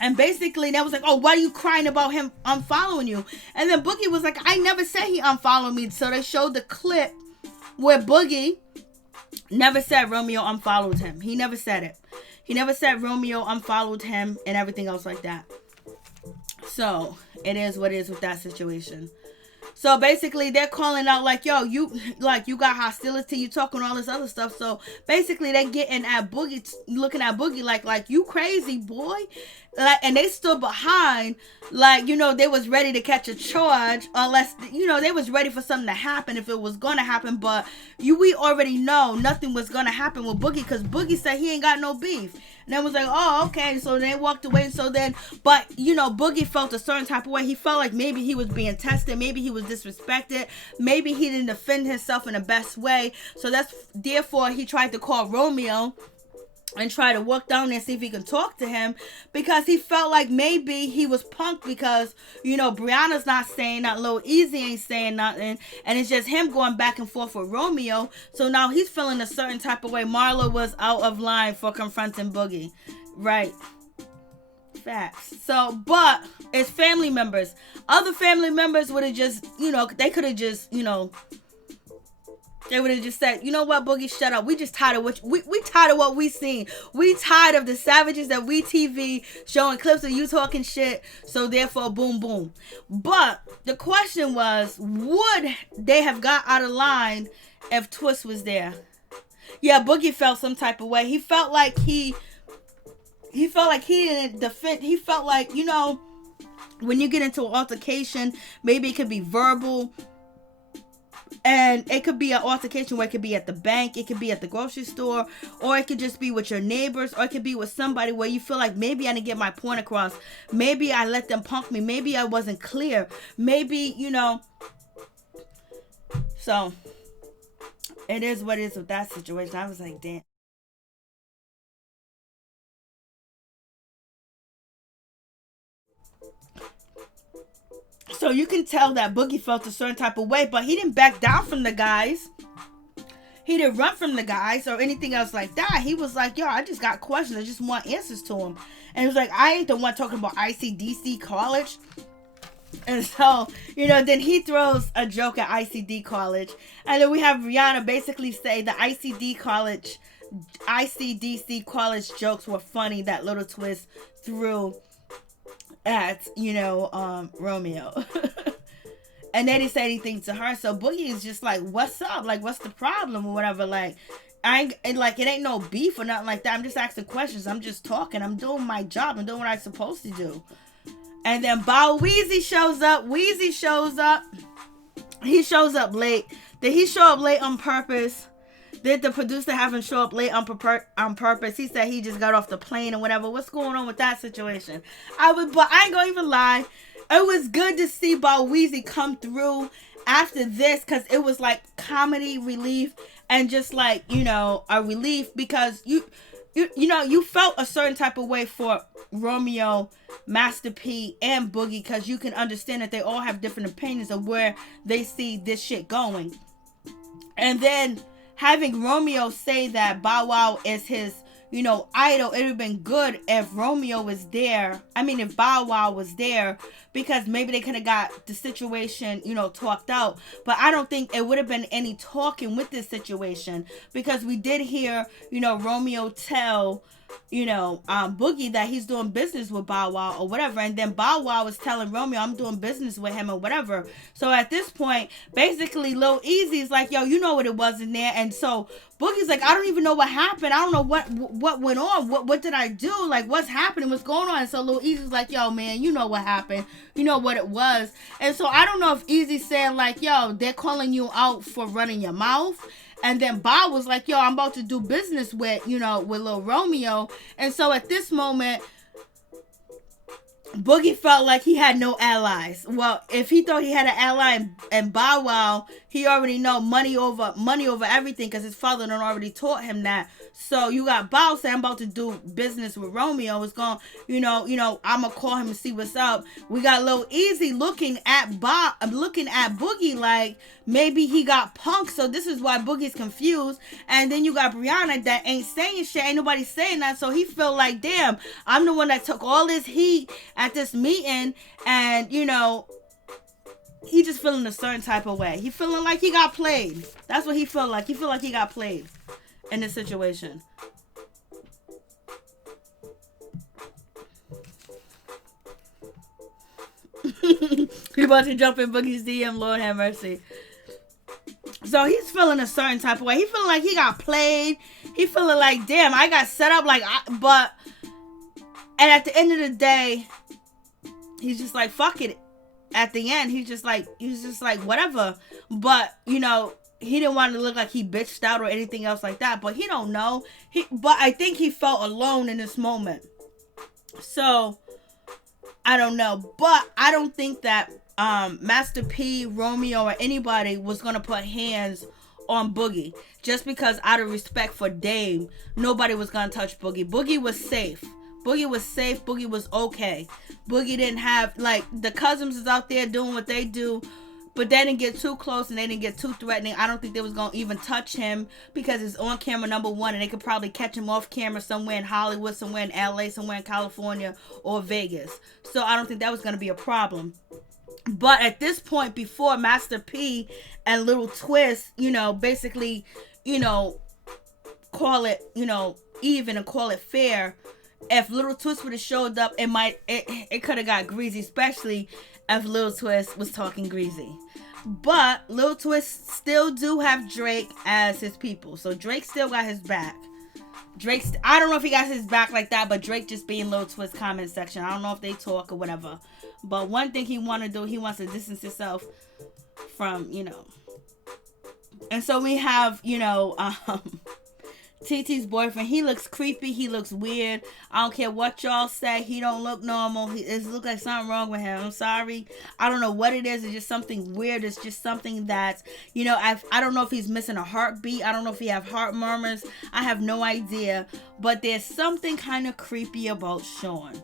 and basically, that was like, oh, why are you crying about him unfollowing you? And then Boogie was like, I never said he unfollowed me. So they showed the clip where Boogie never said Romeo unfollowed him. He never said it. He never said Romeo unfollowed him and everything else like that. So it is what it is with that situation. So basically, they're calling out like, yo, you got hostility, you talking all this other stuff. So basically, they're getting at Boogie, looking at Boogie like you crazy, boy. Like, and they stood behind, like, they was ready to catch a charge, unless, they was ready for something to happen if it was going to happen. But we already know nothing was going to happen with Boogie, because Boogie said he ain't got no beef. And I was like, oh, okay. So they walked away. So then, but, Boogie felt a certain type of way. He felt like maybe he was being tested. Maybe he was disrespected. Maybe he didn't defend himself in the best way. So therefore, he tried to call Romeo and try to walk down there and see if he can talk to him, because he felt like maybe he was punked because, Brianna's not saying nothing, Lil Easy ain't saying nothing, and it's just him going back and forth with Romeo. So now he's feeling a certain type of way. Marlo was out of line for confronting Boogie. Right. Facts. So, but it's family members. Other family members would have just, they could have just, They would have just said, you know what, Boogie, shut up. We just tired of we tired of what we seen. We tired of the savages that we TV showing clips of you talking shit. So therefore, boom, boom. But the question was, would they have got out of line if Twist was there? Yeah, Boogie felt some type of way. He felt like he didn't defend. He felt like, you know, when you get into an altercation, maybe it could be verbal. And it could be an altercation where it could be at the bank, it could be at the grocery store, or it could just be with your neighbors, or it could be with somebody where you feel like maybe I didn't get my point across. Maybe I let them punk me. Maybe I wasn't clear. Maybe, you know. So, it is what it is with that situation. I was like, damn. So you can tell that Boogie felt a certain type of way, but he didn't back down from the guys. He didn't run from the guys or anything else like that. He was like, yo, I just got questions. I just want answers to them. And he was like, I ain't the one talking about ICDC college. And so, you know, then he throws a joke at ICD college. And then we have Rihanna basically say the ICDC college jokes were funny, that little twist threw at, you know, Romeo. And they didn't say anything to her. So Boogie is just like, what's up? Like, what's the problem or whatever? Like, it ain't no beef or nothing like that. I'm just asking questions. I'm just talking. I'm doing my job. I'm doing what I'm supposed to do. And then Bow Weezy shows up. Weezy shows up. He shows up late. Did he show up late on purpose? Did the producer have him show up late on purpose? He said he just got off the plane or whatever. What's going on with that situation? But I ain't gonna even lie. It was good to see Bow Weezy come through after this, because it was like comedy relief and just like, you know, a relief, because you know, you felt a certain type of way for Romeo, MasterP, and Boogie, because you can understand that they all have different opinions of where they see this shit going. And then having Romeo say that Bow Wow is his, you know, idol, it would have been good if Romeo was there. I mean, if Bow Wow was there, because maybe they could have got the situation, you know, talked out. But I don't think it would have been any talking with this situation, because we did hear, you know, Romeo tell, you know, Boogie that he's doing business with Bow Wow or whatever. And then Bow Wow was telling Romeo, I'm doing business with him or whatever. So at this point, basically Lil Easy's like, yo, you know what it was in there. And so Boogie's like, I don't even know what happened. I don't know what went on. What did I do? Like, what's happening? What's going on? And so Lil Easy's like, yo, man, you know what happened. You know what it was. And so I don't know if Easy's saying like, yo, they're calling you out for running your mouth. And then Bob was like, yo, I'm about to do business with, you know, with Lil Romeo. And so at this moment, Boogie felt like he had no allies. Well, if he thought he had an ally in Bow Wow, he already know money over everything, because his father done already taught him that. So you got Bow saying, I'm about to do business with Romeo. It's going, you know, I'm going to call him and see what's up. We got Lil Easy looking at Boogie like maybe he got punked. So this is why Boogie's confused. And then you got Brianna that ain't saying shit. Ain't nobody saying that. So he felt like, damn, I'm the one that took all this heat at this meeting. And, you know, he just feeling a certain type of way. He feeling like he got played. That's what he felt like. He feel like he got played in this situation. He about to jump in Boogie's DM, Lord have mercy. So he's feeling a certain type of way. He feeling like he got played. He feeling like, damn, I got set up and at the end of the day, he's just like, fuck it. At the end, he's just like, whatever. But, you know, he didn't want to look like he bitched out or anything else like that. But he don't know. But I think he felt alone in this moment. So, I don't know. But I don't think that MasterP, Romeo, or anybody was going to put hands on Boogie. Just because out of respect for Dame, nobody was going to touch Boogie. Boogie was safe. Boogie was safe. Boogie was okay. Boogie didn't have, like, the cousins is out there doing what they do. But they didn't get too close and they didn't get too threatening. I don't think they was going to even touch him because it's on camera, number one. And they could probably catch him off camera somewhere in Hollywood, somewhere in LA, somewhere in California or Vegas. So I don't think that was going to be a problem. But at this point, before Master P and Little Twist, basically, you know, call it, even and call it fair. If Little Twist would have showed up, it could have got greasy, especially if Little Twist was talking greasy. But Little Twist still do have Drake as his people, so Drake still got his back. I don't know if he got his back like that, but Drake just be in Little Twist comment section. I don't know if they talk or whatever. But one thing he want to do, he wants to distance himself from, And so we have, TT's boyfriend. He looks creepy. He looks weird. I don't care what y'all say. He don't look normal. It looks like something wrong with him. I'm sorry. I don't know what it is. It's just something weird. It's just something that, I don't know if he's missing a heartbeat. I don't know if he have heart murmurs. I have no idea. But there's something kind of creepy about Sean.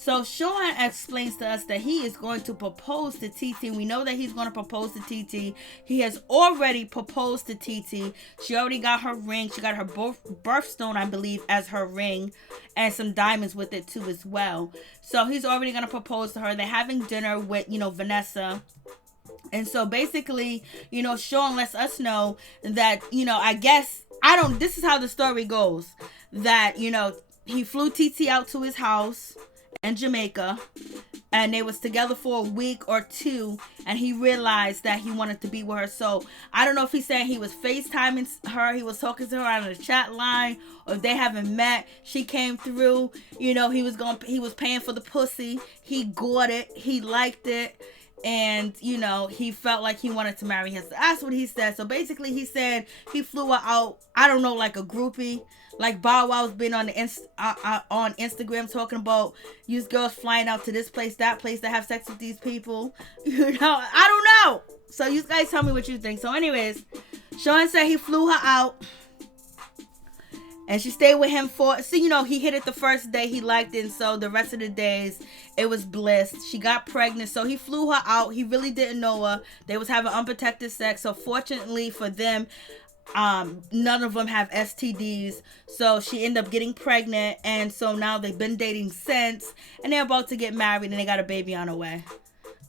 So Sean explains to us that he is going to propose to TT. We know that he's going to propose to TT. He has already proposed to TT. She already got her ring. She got her birthstone, I believe, as her ring, and some diamonds with it too as well. So he's already going to propose to her. They're having dinner with, Vanessa. And so basically, Sean lets us know that, this is how the story goes. That, he flew TT out to his house in Jamaica, and they was together for a week or two, and he realized that he wanted to be with her. So I don't know if he's saying he was FaceTiming her, he was talking to her on the chat line, or if they haven't met. She came through, he was paying for the pussy, he got it, he liked it, and he felt like he wanted to marry her. That's what he said. So basically he said he flew her out, I don't know, like a groupie. Like Bow Wow's been on on Instagram talking about these girls flying out to this place, that place to have sex with these people. I don't know. So you guys tell me what you think. So anyways, Sean said he flew her out. And she stayed with him he hit it the first day, he liked it, and so the rest of the days, it was bliss. She got pregnant, so he flew her out. He really didn't know her. They was having unprotected sex, so fortunately for them, none of them have STDs, so she ended up getting pregnant, and so now they've been dating since, and they're about to get married, and they got a baby on the way.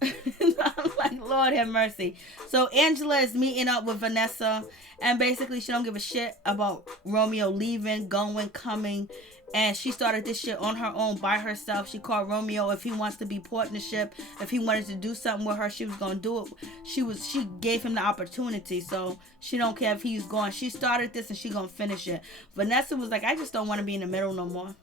I'm like, Lord have mercy. So Angela is meeting up with Vanessa, and basically she don't give a shit about Romeo leaving, going, coming, and she started this shit on her own by herself. She called Romeo if he wants to be partnership, if he wanted to do something with her, she was gonna do it. She gave him the opportunity, so she don't care if he's gone. She started this and she gonna finish it. Vanessa was like, I just don't want to be in the middle no more.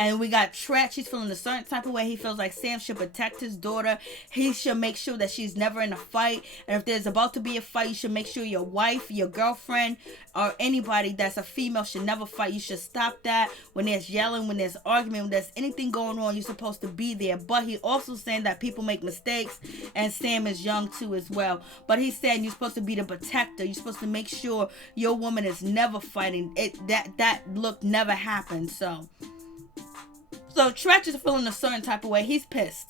And we got Tret. She's feeling a certain type of way. He feels like Sam should protect his daughter. He should make sure that she's never in a fight. And if there's about to be a fight, you should make sure your wife, your girlfriend, or anybody that's a female should never fight. You should stop that. When there's yelling, when there's argument, when there's anything going on, you're supposed to be there. But he also saying that people make mistakes, and Sam is young too as well. But he's saying you're supposed to be the protector. You're supposed to make sure your woman is never fighting. That look never happened. So Tretch is feeling a certain type of way. He's pissed.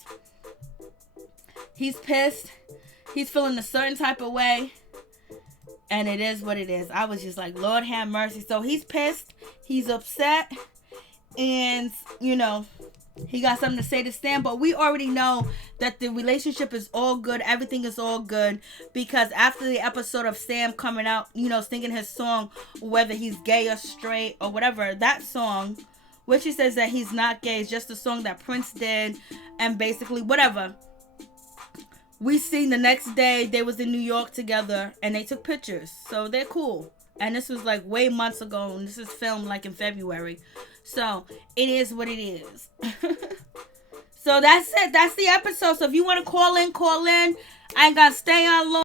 He's feeling a certain type of way. And it is what it is. I was just like, Lord have mercy. So he's pissed. He's upset. And, he got something to say to Sam. But we already know that the relationship is all good. Everything is all good. Because after the episode of Sam coming out, singing his song, whether he's gay or straight or whatever, that song, which he says that he's not gay, it's just a song that Prince did, and basically whatever. We seen the next day they was in New York together and they took pictures, so they're cool. And this was like way months ago, and this is filmed like in February, so it is what it is. So that's it. That's the episode. So if you want to call in, I ain't gonna stay on long.